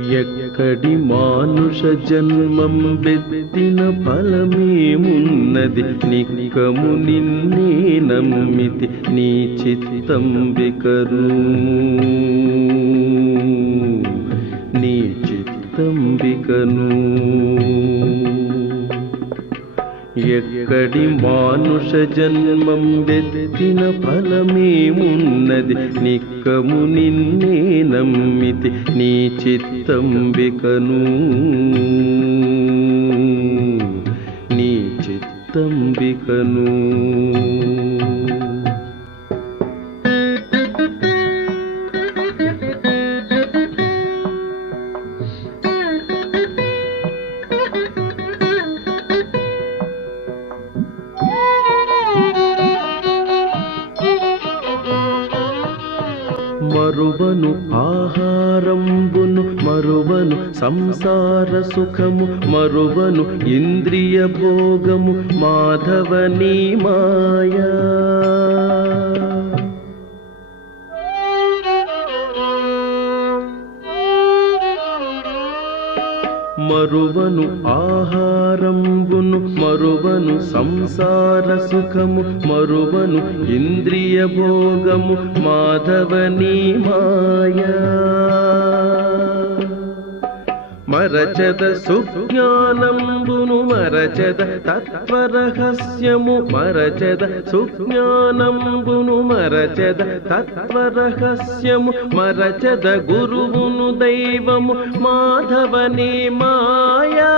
ఎక్కడి మానుష జన్మం బెత్తిన ఫలమేమున్నది, నిక్కము నిన్నే నమ్మితి నీ చిత్తంబికను, నీ చిత్తంబికను. ఎక్కడి మానుష జన్మం బెత్తిన ఫలమేమున్నది, నిక్కము నిన్నే నమ్మితి నీ చిత్తంబికను, నీ చిత్తంబికను. మరువను ఆహారంబును, మరువను సంసార సుఖము, మరువను ఇంద్రియ భోగము, మాధవనీ మాయా. మరువను ఆహారంబును, మరువను సంసార సుఖము, మరువను ఇంద్రియ భోగము, మాధవనీ మాయా. మరచద సుజ్ఞానంబును, మరచద తత్వరహస్యము, మరచద సుజ్ఞానంబును, మరచద తత్వరహస్యము, మరచద గురువును దైవము, మాధవనీ మాయా.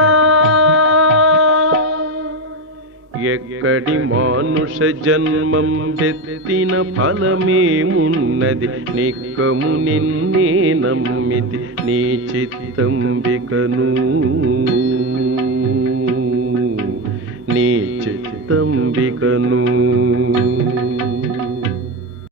ఎక్కడి మానుష జన్మం బెత్తిన ఫలమేమున్నది, నిక్కము నిన్నే నమ్మితి నీ చిత్తంబికను, నీ చిత్తంబికను.